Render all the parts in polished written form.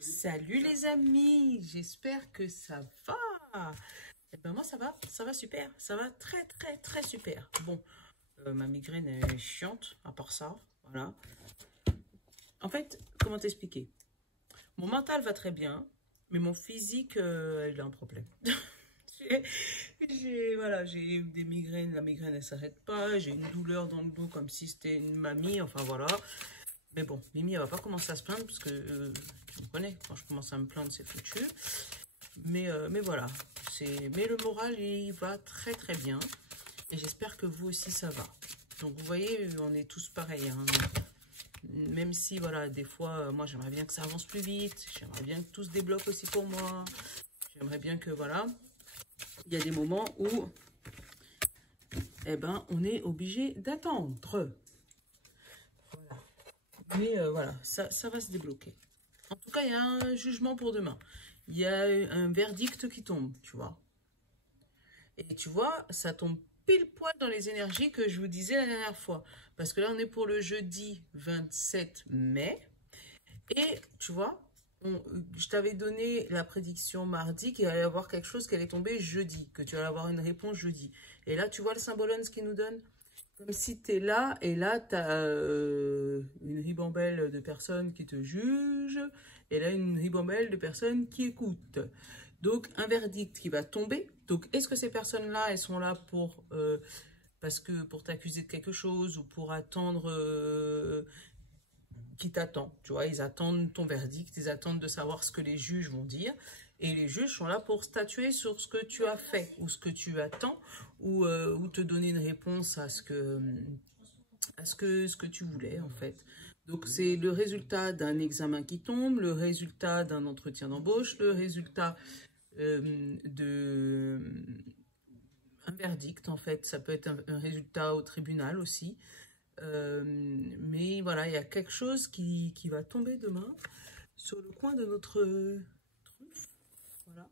Salut les amis, j'espère que ça va. Eh ben moi ça va super, ça va très super. Bon, ma migraine est chiante, à part ça, voilà. En fait, comment t'expliquer? Mon mental va très bien, mais mon physique, il a un problème. Voilà, j'ai des migraines, la migraine elle s'arrête pas, j'ai une douleur dans le dos comme si c'était une mamie, enfin voilà. Mais bon, Mimi, elle va pas commencer à se plaindre parce que tu me connais, quand je commence à me plaindre, c'est foutu. Mais voilà, mais le moral, il va très bien. Et j'espère que vous aussi, ça va. Donc, vous voyez, on est tous pareils. Hein. Même si, voilà, des fois, moi, j'aimerais bien que ça avance plus vite. J'aimerais bien que tout se débloque aussi pour moi. J'aimerais bien que, voilà, il y a des moments où, eh ben, on est obligé d'attendre. Mais voilà, ça va se débloquer. En tout cas, il y a un jugement pour demain. Il y a un verdict qui tombe, tu vois. Et tu vois, ça tombe pile poil dans les énergies que je vous disais la dernière fois. Parce que là, on est pour le jeudi 27 mai. Et tu vois, je t'avais donné la prédiction mardi qu'il allait y avoir quelque chose qui allait tomber jeudi. Que tu allais avoir une réponse jeudi. Et là, tu vois le symbolone, ce qu'il nous donne? Comme si tu es là, et là, tu as une ribambelle de personnes qui te jugent, et là, une ribambelle de personnes qui écoutent. Donc, un verdict qui va tomber. Donc, est-ce que ces personnes-là, elles sont là pour t'accuser de quelque chose, ou pour attendre qui t'attend? Tu vois, ils attendent ton verdict, ils attendent de savoir ce que les juges vont dire. Et les juges sont là pour statuer sur ce que tu as fait, ou ce que tu attends, ou te donner une réponse à ce que tu voulais, en fait. Donc, c'est le résultat d'un examen qui tombe, le résultat d'un entretien d'embauche, le résultat un verdict, en fait. Ça peut être un résultat au tribunal aussi. Mais voilà, il y a quelque chose qui va tomber demain sur le coin de notre truffe. Voilà.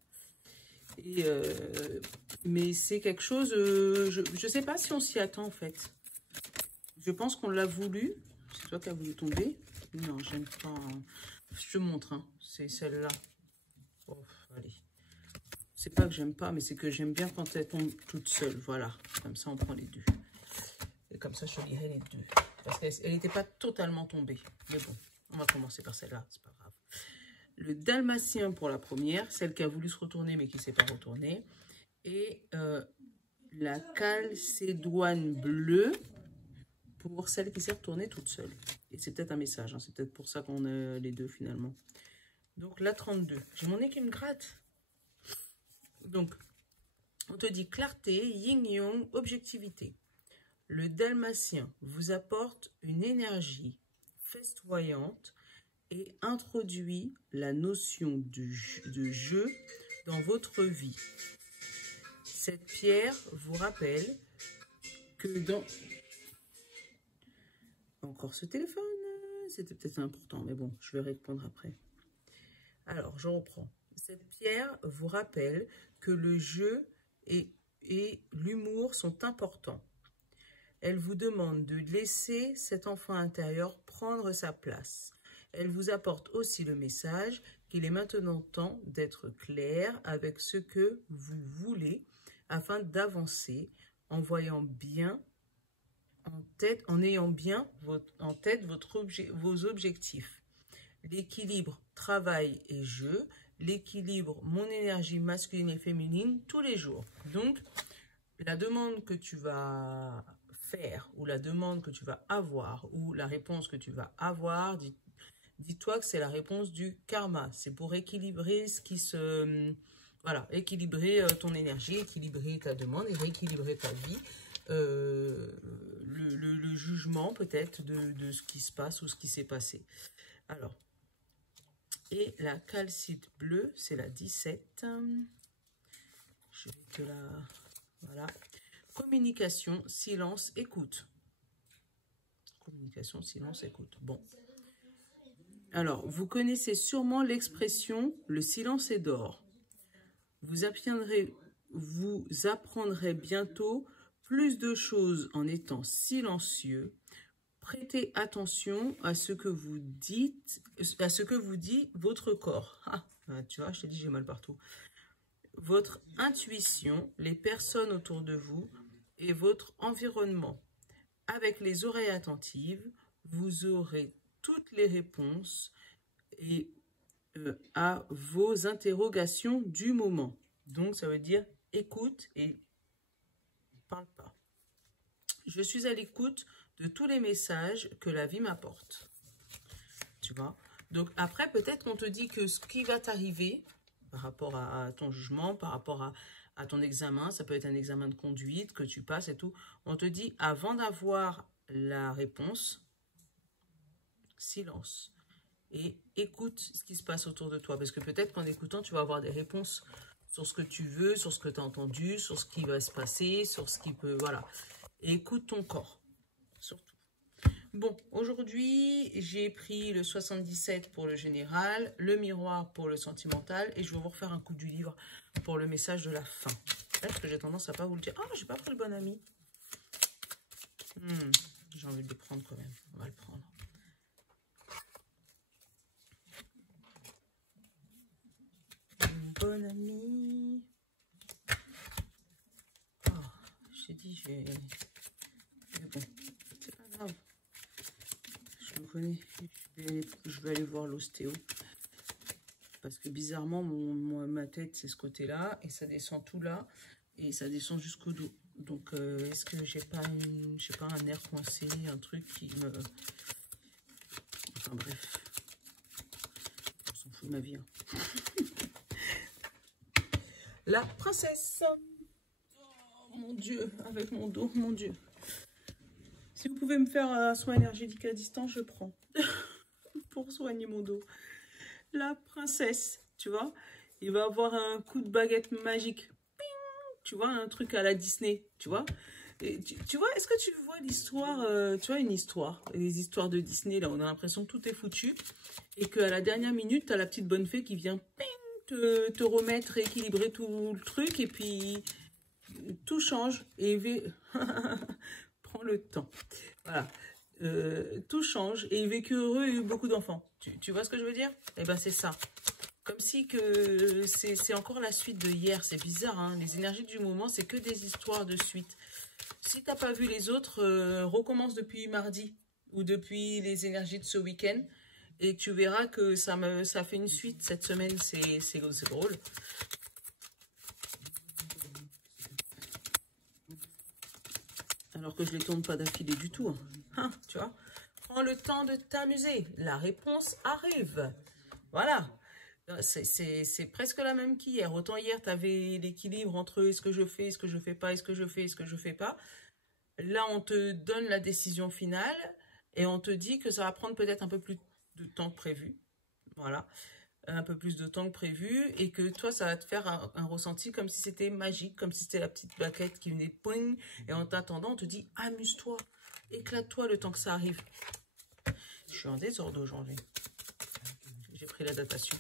Et, mais c'est quelque chose, je ne sais pas si on s'y attend en fait. Je pense qu'on l'a voulu. C'est toi qui as voulu tomber. Non, j'aime pas. Je te montre, hein. C'est celle-là. Oh, allez. C'est pas que j'aime pas, mais c'est que j'aime bien quand elle tombe toute seule. Voilà. Comme ça, on prend les deux. Et comme ça, je lirai les deux. Parce qu'elle n'était pas totalement tombée. Mais bon, on va commencer par celle-là. C'est pas grave. Le dalmatien pour la première, celle qui a voulu se retourner mais qui ne s'est pas retournée. Et la calcédoine bleue pour celle qui s'est retournée toute seule. Et c'est peut-être un message, hein, c'est peut-être pour ça qu'on a les deux finalement. Donc la 32, j'ai mon nez qui me gratte. Donc, on te dit clarté, yin-yang, objectivité. Le dalmatien vous apporte une énergie festoyante et introduit la notion de jeu dans votre vie. Cette pierre vous rappelle que dans... Encore ce téléphone, c'était peut-être important, mais bon, je vais répondre après. Alors, je reprends. Cette pierre vous rappelle que le jeu et l'humour sont importants. Elle vous demande de laisser cet enfant intérieur prendre sa place. Elle vous apporte aussi le message qu'il est maintenant temps d'être clair avec ce que vous voulez afin d'avancer en voyant bien en ayant bien en tête vos objectifs. L'équilibre travail et jeu, l'équilibre mon énergie masculine et féminine tous les jours. Donc, la demande que tu vas faire ou la demande que tu vas avoir ou la réponse que tu vas avoir, dis-toi que c'est la réponse du karma. C'est pour équilibrer ce qui se... Voilà, équilibrer ton énergie, équilibrer ta demande et rééquilibrer ta vie. Le jugement peut-être de ce qui se passe ou ce qui s'est passé. Alors, et la calcite bleue, c'est la 17. Je vais te la... Voilà. Communication, silence, écoute. Communication, silence, écoute. Bon. Alors, vous connaissez sûrement l'expression « le silence est d'or ». Vous apprendrez bientôt plus de choses en étant silencieux, prêtez attention à ce que vous dites, à ce que vous dit votre corps. Ah, tu vois, je t'ai dit, j'ai mal partout. Votre intuition, les personnes autour de vous et votre environnement. Avec les oreilles attentives, vous aurez toutes les réponses et à vos interrogations du moment. Donc, ça veut dire écoute et parle pas. Je suis à l'écoute de tous les messages que la vie m'apporte. Tu vois? Donc, après, peut-être qu'on te dit que ce qui va t'arriver par rapport à ton jugement, par rapport à ton examen, ça peut être un examen de conduite que tu passes et tout. On te dit, avant d'avoir la réponse, silence. Et écoute ce qui se passe autour de toi. Parce que peut-être qu'en écoutant, tu vas avoir des réponses sur ce que tu veux, sur ce que tu as entendu, sur ce qui va se passer, sur ce qui peut... Voilà. Et écoute ton corps, surtout. Bon, aujourd'hui, j'ai pris le 77 pour le général, le miroir pour le sentimental, et je vais vous refaire un coup du livre pour le message de la fin. Parce que j'ai tendance à pas vous le dire. Ah, j'ai pas pris le bon ami. J'ai envie de le prendre quand même. On va le prendre. Bon ami. Oh, je t'ai dit, j'ai... Mais bon, c'est pas grave. Je me connais. Je vais aller voir l'ostéo. Parce que bizarrement, ma tête, c'est ce côté-là. Et ça descend tout là. Et ça descend jusqu'au dos. Donc, est-ce que j'ai pas je sais pas, un nerf coincé, un truc qui me... Enfin, bref. On s'en fout de ma vie. Hein. La princesse. Oh, mon Dieu, avec mon dos, mon Dieu. Si vous pouvez me faire un soin énergétique à distance, je prends. Pour soigner mon dos. La princesse, tu vois. Il va avoir un coup de baguette magique. Ping, tu vois, un truc à la Disney, tu vois. Et tu vois, est-ce que tu vois l'histoire, tu vois, une histoire, les histoires de Disney, là, on a l'impression que tout est foutu. Et qu'à la dernière minute, tu as la petite bonne fée qui vient, ping, te remettre, équilibrer tout le truc, et puis tout change. Et prends le temps. Voilà. Tout change et il vécut heureux et eu beaucoup d'enfants. Tu vois ce que je veux dire? Eh ben c'est ça. Comme si que c'est encore la suite de hier. C'est bizarre, hein? Les énergies du moment, c'est que des histoires de suite. Si t'as pas vu les autres, recommence depuis mardi ou depuis les énergies de ce week-end. Et tu verras que ça fait une suite cette semaine, c'est drôle. Alors que je les tourne pas d'affilée du tout. Hein, tu vois, prends le temps de t'amuser. La réponse arrive. Voilà. C'est presque la même qu'hier. Autant hier, tu avais l'équilibre entre est-ce que je fais, est-ce que je fais pas, est-ce que je fais, est-ce que je fais pas. Là, on te donne la décision finale et on te dit que ça va prendre peut-être un peu plus de temps que prévu. Voilà. Un peu plus de temps que prévu et que toi, ça va te faire un ressenti comme si c'était magique, comme si c'était la petite baguette qui venait poing. Et en t'attendant, on te dit amuse-toi, éclate-toi le temps que ça arrive. Je suis en désordre aujourd'hui. J'ai pris la datation.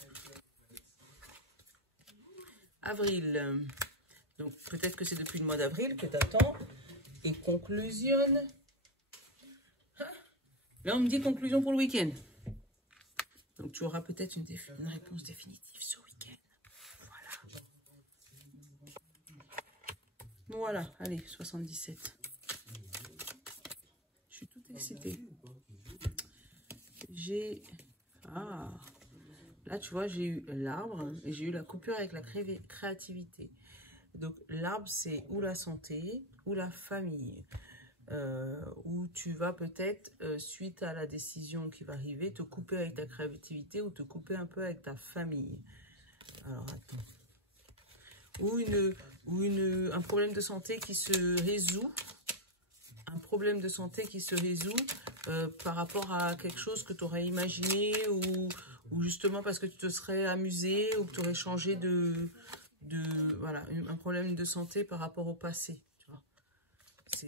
Avril. Donc peut-être que c'est depuis le mois d'avril que tu attends et conclusionne. Là, on me dit conclusion pour le week-end. Donc, tu auras peut-être une réponse définitive ce week-end. Voilà. Voilà, allez, 77. Je suis toute excitée. J'ai... Ah, là, tu vois, j'ai eu l'arbre et j'ai eu la coupure avec la créativité. Donc, l'arbre, c'est ou la santé ou la famille. Où tu vas peut-être, suite à la décision qui va arriver, te couper avec ta créativité ou te couper un peu avec ta famille. Alors, attends. Ou un problème de santé qui se résout. Un problème de santé qui se résout par rapport à quelque chose que tu aurais imaginé ou justement parce que tu te serais amusé ou que tu aurais changé voilà, un problème de santé par rapport au passé.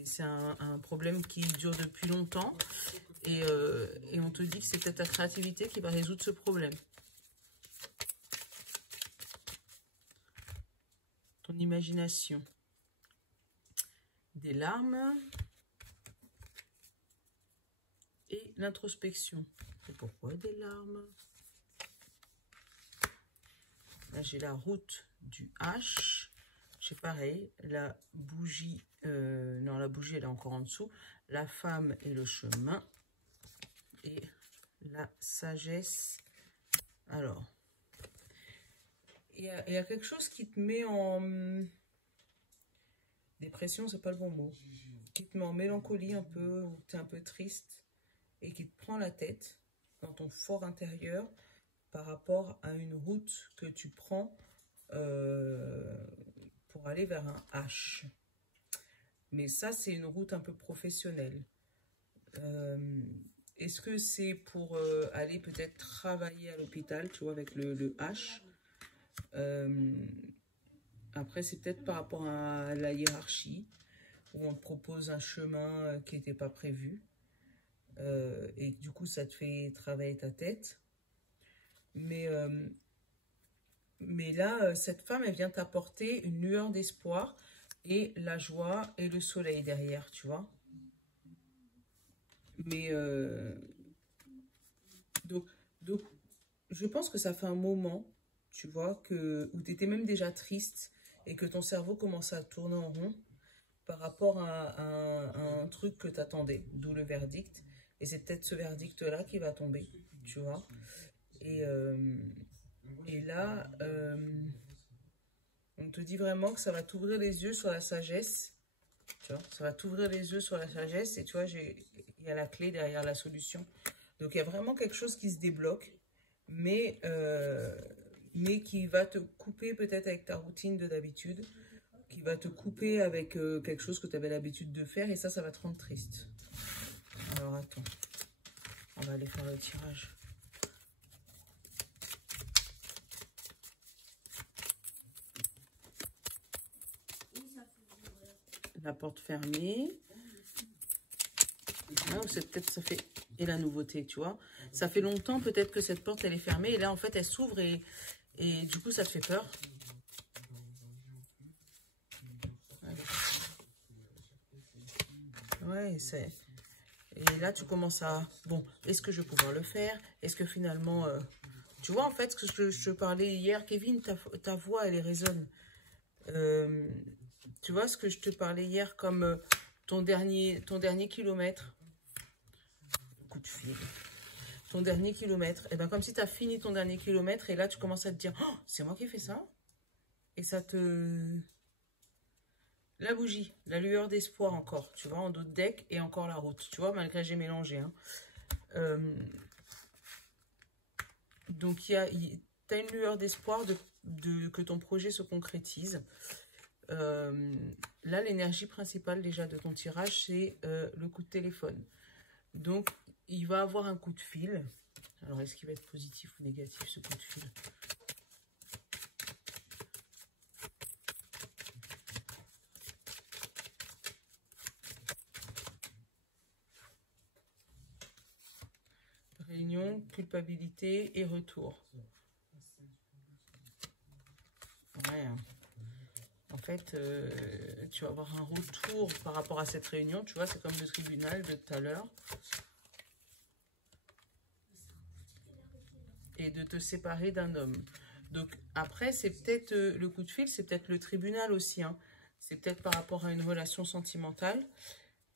C'est un problème qui dure depuis longtemps et on te dit que c'est peut-être ta créativité qui va résoudre ce problème. Ton imagination. Des larmes. et l'introspection. Et pourquoi des larmes? Là, j'ai la route du H. J'ai pareil, la bougie, non, la bougie, elle est encore en dessous. La femme et le chemin. Et la sagesse. Alors, il y a quelque chose qui te met en... Dépression, c'est pas le bon mot. Qui te met en mélancolie un peu, où tu es un peu triste. Et qui te prend la tête dans ton fort intérieur par rapport à une route que tu prends pour aller vers un H. Mais ça, c'est une route un peu professionnelle. Est-ce que c'est pour aller peut-être travailler à l'hôpital, tu vois, avec le H? Après, c'est peut-être par rapport à la hiérarchie, où on te propose un chemin qui n'était pas prévu. Et du coup, ça te fait travailler ta tête. Mais là, cette femme, elle vient t'apporter une lueur d'espoir et la joie et le soleil derrière, tu vois. Mais donc, je pense que ça fait un moment, tu vois, où tu étais même déjà triste et que ton cerveau commençait à tourner en rond par rapport à un truc que tu attendais, d'où le verdict. Et c'est peut-être ce verdict-là qui va tomber, tu vois. Et là, on te dit vraiment que ça va t'ouvrir les yeux sur la sagesse. Tu vois, ça va t'ouvrir les yeux sur la sagesse. Et tu vois, il y a la clé derrière la solution. Donc, il y a vraiment quelque chose qui se débloque. Mais qui va te couper peut-être avec ta routine de d'habitude. Qui va te couper avec quelque chose que tu avais l'habitude de faire. Et ça va te rendre triste. Alors, attends. On va aller faire le tirage. La porte fermée. Ah, c'est peut-être ça fait... Et la nouveauté, tu vois. Ça fait longtemps peut-être que cette porte, elle est fermée. Et là, en fait, elle s'ouvre et du coup, ça te fait peur. Ouais, c'est... Et là, tu commences à... Bon, est-ce que je vais pouvoir le faire? Est-ce que finalement... Tu vois, en fait, ce que je te parlais hier, Kevin, ta voix, elle résonne. Tu vois ce que je te parlais hier comme ton dernier kilomètre? Coup de fil. Ton dernier kilomètre. Et bien, comme si tu as fini ton dernier kilomètre, et là, tu commences à te dire, oh, c'est moi qui ai fait ça? Et ça te... La bougie, la lueur d'espoir encore, tu vois, en dos de deck, et encore la route, tu vois, malgré j'ai mélangé. Hein. Donc, tu as une lueur d'espoir que ton projet se concrétise. Là, l'énergie principale déjà de ton tirage, c'est le coup de téléphone. Donc, il va avoir un coup de fil. Alors, est-ce qu'il va être positif ou négatif, ce coup de fil? Réunion, culpabilité et retour. Ouais. En fait, tu vas avoir un retour par rapport à cette réunion. Tu vois, c'est comme le tribunal de tout à l'heure. Et de te séparer d'un homme. Donc, après, c'est peut-être le coup de fil, c'est peut-être le tribunal aussi. Hein. C'est peut-être par rapport à une relation sentimentale.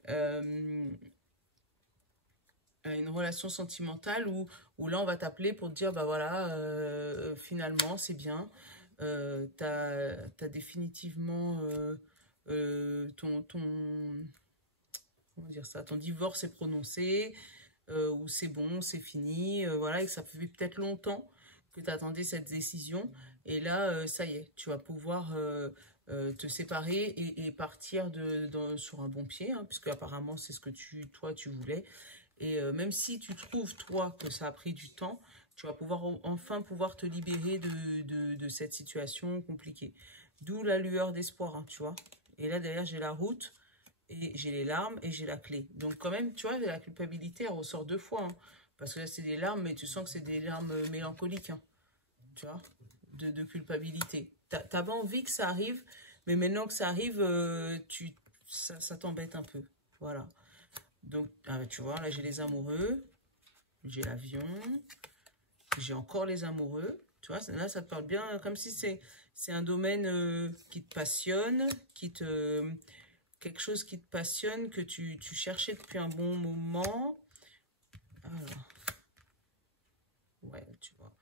À une relation sentimentale où là, on va t'appeler pour te dire, bah voilà, finalement, c'est bien. T'as définitivement comment dire ça, ton divorce est prononcé, ou c'est bon, c'est fini, voilà, et que ça fait peut-être longtemps que tu attendais cette décision, et là, ça y est, tu vas pouvoir te séparer et partir sur un bon pied, hein, puisque apparemment c'est ce que toi tu voulais, et même si tu trouves toi que ça a pris du temps, tu vas enfin pouvoir te libérer de cette situation compliquée. D'où la lueur d'espoir, hein, tu vois. Et là derrière j'ai la route, et j'ai les larmes et j'ai la clé. Donc quand même, tu vois, la culpabilité, elle ressort 2 fois. Hein, parce que là, c'est des larmes, mais tu sens que c'est des larmes mélancoliques. Hein, tu vois, de culpabilité. T'avais envie que ça arrive, mais maintenant que ça arrive, ça t'embête un peu. Voilà. Donc, ah, tu vois, là, j'ai les amoureux, j'ai l'avion, j'ai encore les amoureux. Tu vois, là, ça te parle bien, comme si c'est un domaine qui te passionne, quelque chose qui te passionne, que tu cherchais depuis un bon moment. Alors, ouais, tu vois.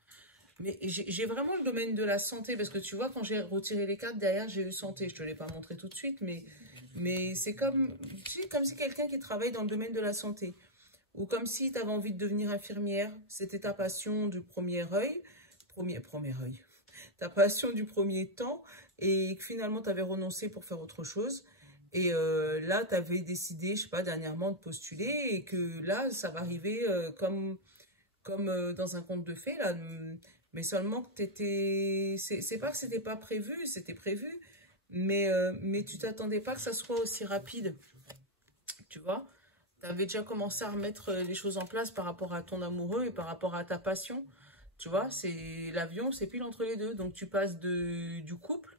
Mais j'ai vraiment le domaine de la santé, parce que tu vois, quand j'ai retiré les cartes, derrière, j'ai eu santé. Je te l'ai pas montré tout de suite, mais c'est comme, tu sais, comme si quelqu'un qui travaille dans le domaine de la santé. Ou comme si tu avais envie de devenir infirmière. C'était ta passion du premier œil. Premier œil. Ta passion du premier temps. Et que finalement, tu avais renoncé pour faire autre chose. Et là, tu avais décidé, je sais pas, dernièrement de postuler. Et que là, ça va arriver comme dans un conte de fées, là. Mais seulement que t'étais... C'est pas que c'était pas prévu, c'était prévu. Mais tu t'attendais pas que ça soit aussi rapide. Tu vois? Tu avais déjà commencé à remettre les choses en place par rapport à ton amoureux et par rapport à ta passion. Tu vois, c'est l'avion, c'est pile entre les deux. Donc, tu passes du couple,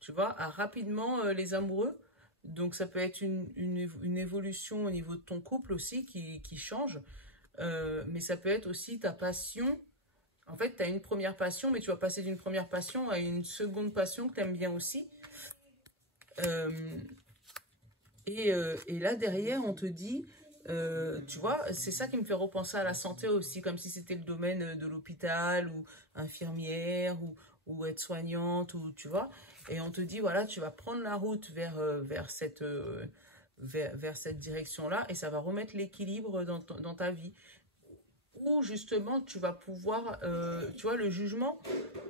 tu vois, à rapidement les amoureux. Donc, ça peut être une évolution au niveau de ton couple aussi qui change. Mais ça peut être aussi ta passion. En fait, tu as une première passion, mais tu vas passer d'une première passion à une seconde passion que tu aimes bien aussi. Et là, derrière, on te dit, tu vois, c'est ça qui me fait repenser à la santé aussi, comme si c'était le domaine de l'hôpital, ou infirmière, ou aide-soignante, ou tu vois. Et on te dit, voilà, tu vas prendre la route vers cette direction-là, et ça va remettre l'équilibre dans ta vie. Ou justement, tu vas pouvoir, tu vois, le jugement.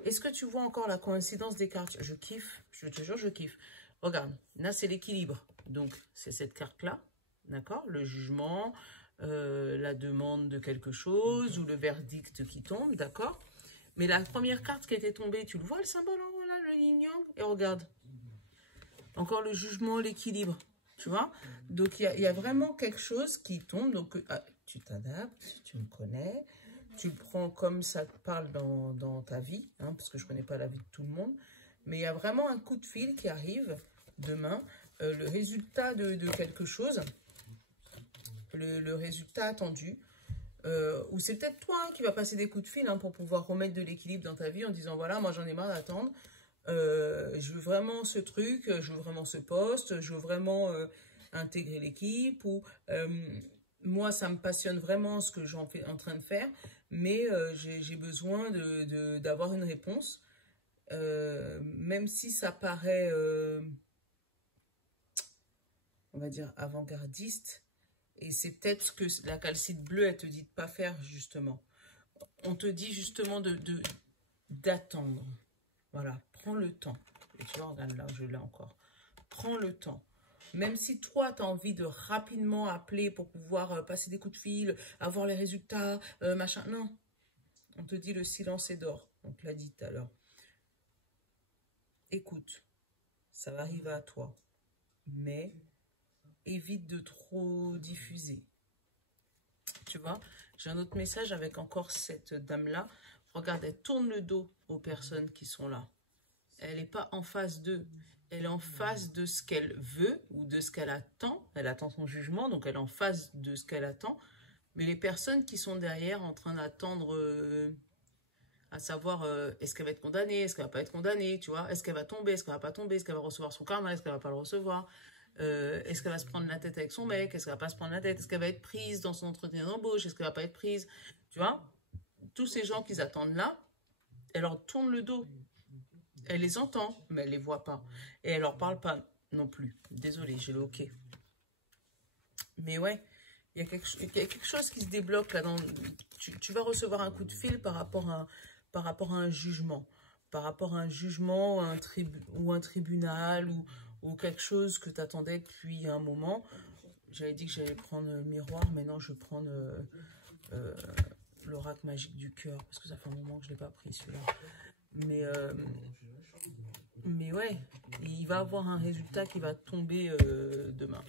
Est-ce que tu vois encore la coïncidence des cartes? Je kiffe, je te jure, je kiffe. Regarde, là, c'est l'équilibre. Donc, c'est cette carte-là, d'accord? Le jugement, la demande de quelque chose ou le verdict qui tombe, d'accord? Mais la première carte qui était tombée, tu le vois, le symbole en haut, là, le yin-yang? Et regarde, encore le jugement, l'équilibre, tu vois? Donc, il y a vraiment quelque chose qui tombe. Donc, tu t'adaptes, tu me connais, tu le prends comme ça te parle dans ta vie, hein, parce que je ne connais pas la vie de tout le monde. Mais il y a vraiment un coup de fil qui arrive demain, le résultat de quelque chose, le résultat attendu, ou c'est peut-être toi qui vas passer des coups de fil pour pouvoir remettre de l'équilibre dans ta vie en disant, voilà, moi j'en ai marre d'attendre, je veux vraiment ce truc, je veux vraiment ce poste, je veux vraiment intégrer l'équipe, ou moi ça me passionne vraiment ce que j'en fais en train de faire, mais j'ai besoin d'avoir une réponse, même si ça paraît, on va dire, avant-gardiste, et c'est peut-être ce que la calcite bleue, elle te dit de pas faire, justement. On te dit justement d'attendre. Voilà, prends le temps. Et tu vois, regarde là, je l'ai encore. Prends le temps. Même si toi, tu as envie de rapidement appeler pour pouvoir passer des coups de fil, avoir les résultats, machin. Non. On te dit le silence est d'or. On te l'a dit tout à l'heure. Écoute, ça va arriver à toi. Mais évite de trop diffuser. Tu vois, j'ai un autre message avec encore cette dame-là. Regarde, elle tourne le dos aux personnes qui sont là. Elle n'est pas en face d'eux. Elle est en face de ce qu'elle veut ou de ce qu'elle attend. Elle attend son jugement, donc elle est en face de ce qu'elle attend. Mais les personnes qui sont derrière en train d'attendre, à savoir, est-ce qu'elle va être condamnée, est-ce qu'elle va pas être condamnée, tu vois, est-ce qu'elle va tomber, est-ce qu'elle va pas tomber, est-ce qu'elle va recevoir son karma, est-ce qu'elle va pas le recevoir, est-ce qu'elle va se prendre la tête avec son mec, est-ce qu'elle va pas se prendre la tête, est-ce qu'elle va être prise dans son entretien d'embauche, est-ce qu'elle va pas être prise, tu vois, tous ces gens qui attendent là, elle leur tourne le dos. Elle les entend, mais elle les voit pas. Et elle leur parle pas non plus. Désolée, j'ai le OK. Mais ouais, il y a quelque chose qui se débloque là. Tu vas recevoir un coup de fil par rapport à un jugement. Par rapport à un jugement ou un tribunal ou quelque chose que tu attendais depuis un moment. J'avais dit que j'allais prendre le miroir, mais non, je vais prendre l'oracle magique du cœur. Parce que ça fait un moment que je ne l'ai pas pris celui-là. Mais ouais, il va avoir un résultat qui va tomber demain.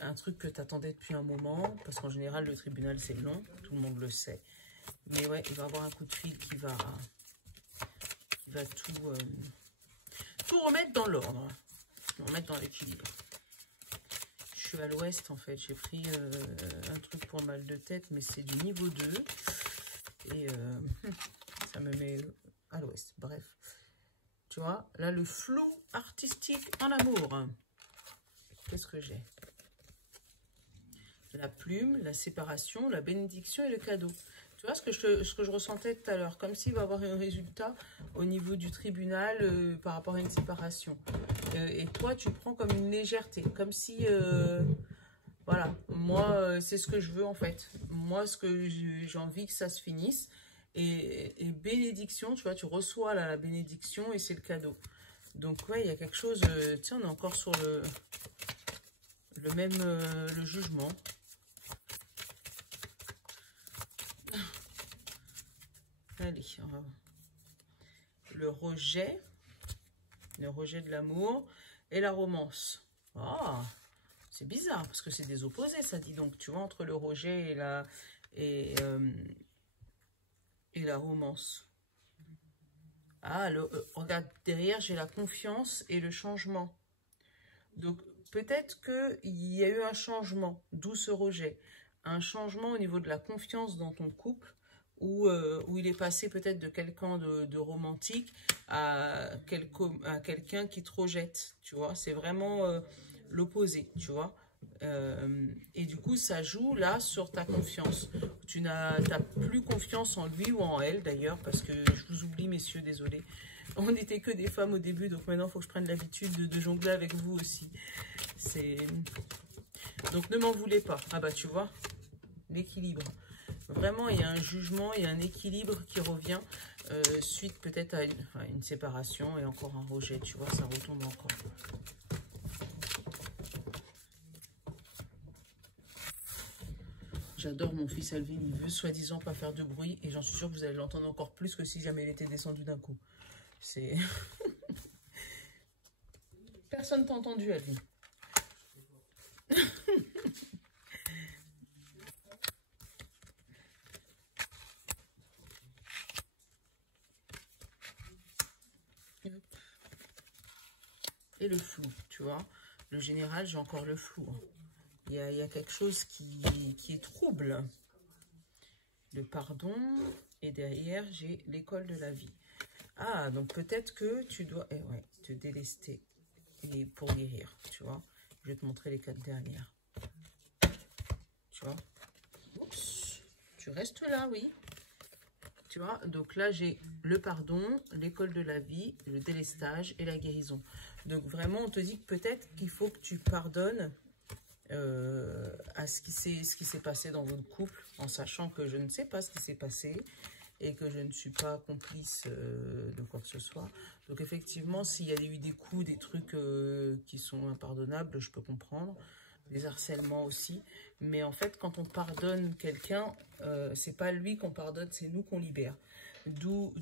Un truc que tu attendais depuis un moment, parce qu'en général, le tribunal, c'est long, tout le monde le sait. Mais ouais, il va avoir un coup de fil qui va tout remettre dans l'ordre, remettre dans l'équilibre. Je suis suis à l'ouest en fait. J'ai pris un truc pour mal de tête, mais c'est du niveau 2. Et ça me met à l'ouest. Bref. Tu vois, là, le flou artistique en amour. Qu'est-ce que j'ai? La plume, la séparation, la bénédiction et le cadeau. Tu vois ce que je ressentais tout à l'heure, comme s'il va y avoir un résultat au niveau du tribunal par rapport à une séparation. Et toi, tu prends comme une légèreté, comme si, voilà, moi, c'est ce que je veux en fait. Moi, ce que j'ai envie que ça se finisse. Et bénédiction, tu vois, tu reçois là, la bénédiction et c'est le cadeau. Donc, ouais, il y a quelque chose, tiens, on est encore sur le même, le jugement. Allez, le rejet de l'amour et la romance. Ah, c'est bizarre parce que c'est des opposés, ça dit donc, tu vois, entre le rejet et la romance. Ah, regarde, derrière, j'ai la confiance et le changement. Donc, peut-être qu'il y a eu un changement, d'où ce rejet. Un changement au niveau de la confiance dans ton couple, où il est passé peut-être de quelqu'un de romantique à quelqu'un qui te rejette, tu vois. C'est vraiment l'opposé, tu vois. Et du coup, ça joue là sur ta confiance. Tu n'as plus confiance en lui ou en elle d'ailleurs, parce que je vous oublie, messieurs, désolé. On n'était que des femmes au début, donc maintenant il faut que je prenne l'habitude de jongler avec vous aussi. Donc ne m'en voulez pas. Ah bah tu vois, l'équilibre. Vraiment, il y a un jugement, il y a un équilibre qui revient suite peut-être à une séparation et encore un rejet, tu vois, ça retombe encore. J'adore mon fils Alvin, il veut soi-disant pas faire de bruit et j'en suis sûre que vous allez l'entendre encore plus que si jamais il était descendu d'un coup. C'est... Personne t'a entendu, Alvin. Et le flou, tu vois. Le général, j'ai encore le flou. Hein. Il y a quelque chose qui est trouble. Le pardon. Et derrière, j'ai l'école de la vie. Ah, donc peut-être que tu dois te délester et pour guérir, tu vois. Je vais te montrer les 4 dernières. Tu vois. Oups. Tu restes là, oui. Tu vois, donc là, j'ai le pardon, l'école de la vie, le délestage et la guérison. Donc vraiment, on te dit que peut-être qu'il faut que tu pardonnes à ce qui s'est passé dans votre couple, en sachant que je ne sais pas ce qui s'est passé et que je ne suis pas complice de quoi que ce soit. Donc effectivement, s'il y a eu des coups, des trucs qui sont impardonnables, je peux comprendre. Des harcèlements aussi. Mais en fait, quand on pardonne quelqu'un, c'est pas lui qu'on pardonne, c'est nous qu'on libère. D'où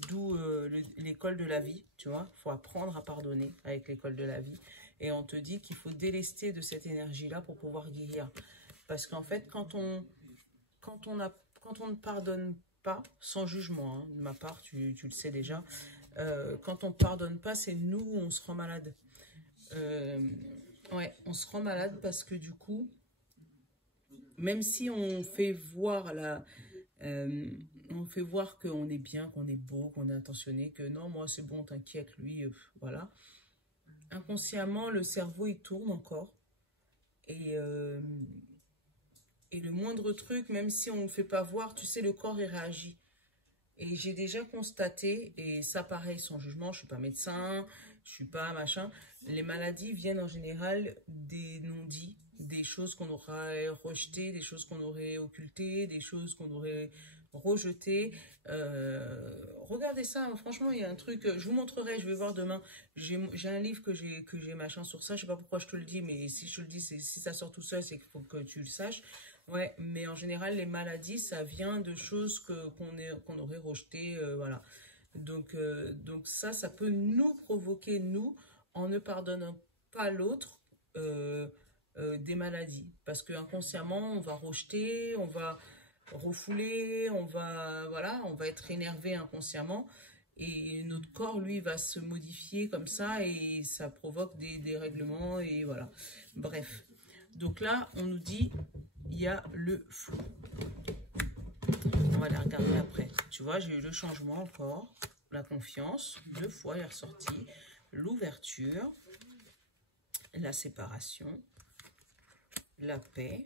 l'école de la vie, tu vois. Il faut apprendre à pardonner avec l'école de la vie. Et on te dit qu'il faut délester de cette énergie-là pour pouvoir guérir. Parce qu'en fait, quand on ne pardonne pas, sans jugement, hein, de ma part, tu le sais déjà, quand on ne pardonne pas, c'est nous où on se rend malade. Ouais, on se rend malade parce que du coup, même si on fait voir qu'on est bien, qu'on est beau, qu'on est intentionné, que non, moi c'est bon, t'inquiète, lui, voilà. Inconsciemment, le cerveau il tourne encore et le moindre truc, même si on ne fait pas voir, tu sais, le corps il réagit. Et j'ai déjà constaté, et ça pareil, sans jugement, je ne suis pas médecin, je ne suis pas machin, les maladies viennent en général des non-dits, des choses qu'on aurait rejetées, des choses qu'on aurait occultées, des choses qu'on aurait rejetées. Regardez ça, franchement, il y a un truc, je vous montrerai, je vais voir demain. J'ai un livre que j'ai machin sur ça, je ne sais pas pourquoi je te le dis, mais si je te le dis, si ça sort tout seul, c'est qu'il faut que tu le saches. Ouais, mais en général, les maladies, ça vient de choses qu'on aurait rejetées, voilà. Donc ça peut nous provoquer, nous, en ne pardonnant pas l'autre, des maladies. Parce que inconsciemment, on va rejeter, on va refouler, on va être énervé inconsciemment. Et notre corps, lui, va se modifier comme ça et ça provoque des dérèglements et voilà. Bref. Donc là, on nous dit, il y a le flou. On va les regarder après. Tu vois, j'ai eu le changement encore, la confiance, le foie est ressorti, l'ouverture, la séparation, la paix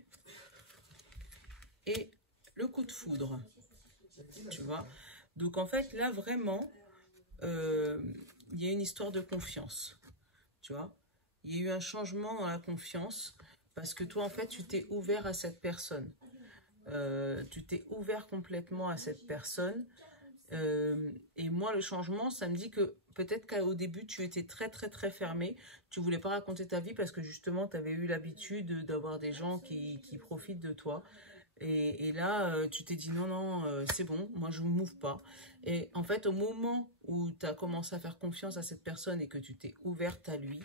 et le coup de foudre. Tu vois, donc en fait, là, vraiment, il y a une histoire de confiance. Tu vois, il y a eu un changement dans la confiance parce que toi, en fait, tu t'es ouvert à cette personne. Tu t'es ouvert complètement à cette personne. Et moi, le changement, ça me dit que peut-être qu'au début, tu étais très, très, très fermé. Tu voulais pas raconter ta vie parce que justement, tu avais eu l'habitude d'avoir des gens qui profitent de toi. Et là, tu t'es dit non, non, c'est bon, moi, je ne m'ouvre pas. Et en fait, au moment où tu as commencé à faire confiance à cette personne et que tu t'es ouverte à lui,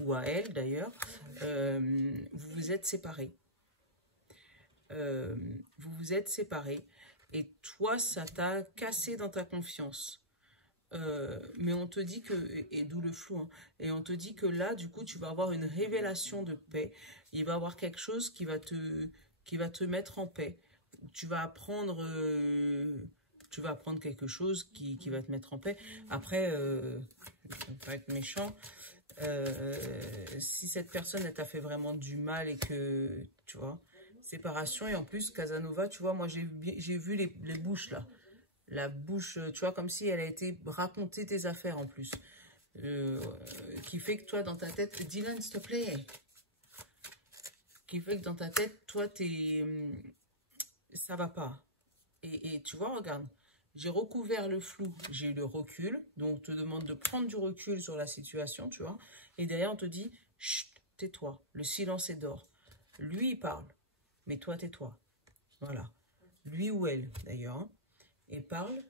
ou à elle d'ailleurs, vous vous êtes séparés. Vous vous êtes séparés et toi ça t'a cassé dans ta confiance, mais on te dit que, et d'où le flou, hein, et on te dit que là du coup tu vas avoir une révélation de paix, il va y avoir quelque chose qui va te mettre en paix, tu vas apprendre quelque chose qui va te mettre en paix. Après, je ne vais pas être méchant, si cette personne elle t'a fait vraiment du mal et que tu vois, séparation. Et en plus Casanova, tu vois, moi j'ai vu les bouches là, la bouche, tu vois, comme si elle a été raconter tes affaires en plus, qui fait que toi dans ta tête, Dylan s'il te plaît, qui fait que dans ta tête toi ça va pas. Et tu vois, regarde, j'ai recouvert le flou, j'ai eu le recul. Donc, on te demande de prendre du recul sur la situation, tu vois. Et derrière, on te dit, chut, tais-toi, le silence est d'or. Lui, il parle, mais toi, tais-toi. Voilà. Lui ou elle, d'ailleurs. Hein. Et parle,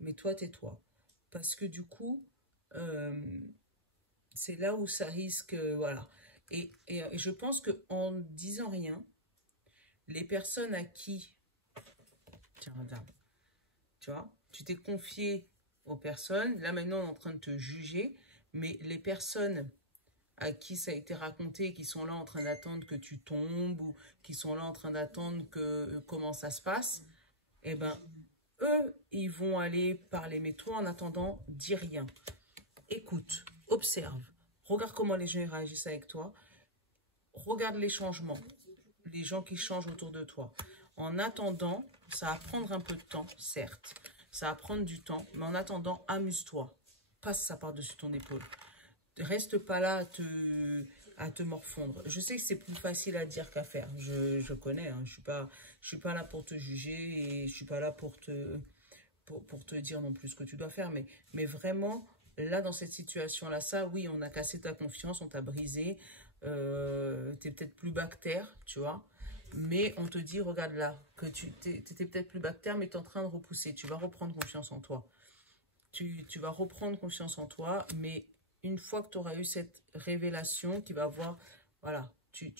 mais toi, tais-toi. Parce que du coup, c'est là où ça risque, voilà. Et je pense qu'en disant rien, les personnes à qui... Tiens, regarde. Tu vois, tu t'es confié aux personnes. Là, maintenant, on est en train de te juger. Mais les personnes à qui ça a été raconté, qui sont là en train d'attendre que tu tombes, ou qui sont là en train d'attendre que comment ça se passe, eh ben, eux, ils vont aller parler. Mais toi, en attendant, dis rien. Écoute, observe. Regarde comment les gens réagissent avec toi. Regarde les changements. Les gens qui changent autour de toi. En attendant, ça va prendre un peu de temps, certes. Ça va prendre du temps, mais en attendant, amuse-toi. Passe ça par-dessus ton épaule. Reste pas là à te morfondre. Je sais que c'est plus facile à dire qu'à faire. Je connais, hein. Je suis pas là pour te juger et je suis pas là pour te dire non plus ce que tu dois faire. Mais vraiment, là, dans cette situation-là, ça, oui, on a cassé ta confiance, on t'a brisé. T'es peut-être plus bactère, tu vois. Mais on te dit, regarde là, que tu étais peut-être plus bactère, mais tu es en train de repousser. Tu vas reprendre confiance en toi. Tu vas reprendre confiance en toi, mais une fois que tu auras eu cette révélation qui va avoir, voilà, tu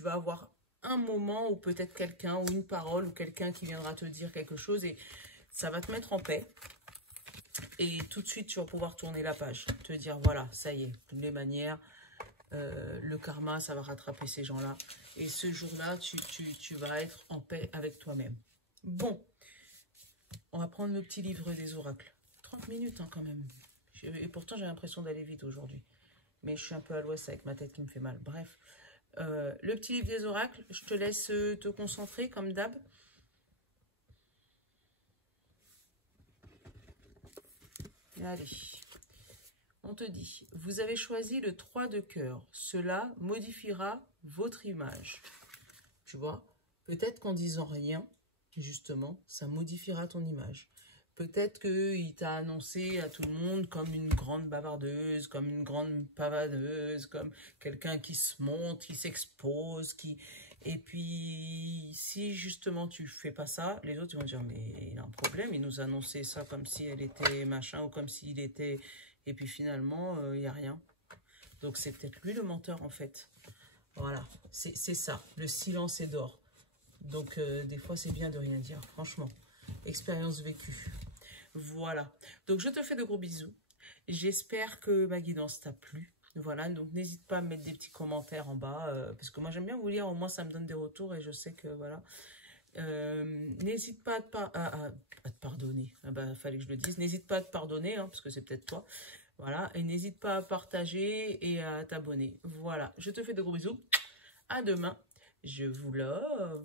vas avoir un moment où peut-être quelqu'un, ou une parole, ou quelqu'un qui viendra te dire quelque chose, et ça va te mettre en paix. Et tout de suite, tu vas pouvoir tourner la page. Te dire, voilà, ça y est, de toutes les manières... le karma, ça va rattraper ces gens-là. Et ce jour-là, tu vas être en paix avec toi-même. Bon, on va prendre le petit livre des oracles. 30 minutes hein, quand même. Et pourtant, j'ai l'impression d'aller vite aujourd'hui. Mais je suis un peu à l'ouest avec ma tête qui me fait mal. Bref, le petit livre des oracles, je te laisse te concentrer comme d'hab. Allez. On te dit, vous avez choisi le 3 de cœur. Cela modifiera votre image. Tu vois, peut-être qu'en disant rien, justement, ça modifiera ton image. Peut-être qu'il t'a annoncé à tout le monde comme une grande bavardeuse, comme une grande pavadeuse, comme quelqu'un qui se montre, qui s'expose, qui... Et puis, si justement tu fais pas ça, les autres ils vont dire, mais il a un problème, il nous a annoncé ça comme si elle était machin, ou comme s'il était... Et puis finalement, il n'y a rien. Donc c'est peut-être lui le menteur en fait. Voilà, c'est ça. Le silence est d'or. Donc des fois c'est bien de rien dire, franchement. Expérience vécue. Voilà. Donc je te fais de gros bisous. J'espère que ma guidance t'a plu. Voilà, donc n'hésite pas à mettre des petits commentaires en bas, parce que moi j'aime bien vous lire, au moins ça me donne des retours et je sais que voilà. N'hésite pas à te pardonner, ah bah, fallait que je le dise, n'hésite pas à te pardonner, hein, parce que c'est peut-être toi. Voilà, et n'hésite pas à partager et à t'abonner. Voilà, je te fais de gros bisous, à demain, je vous love.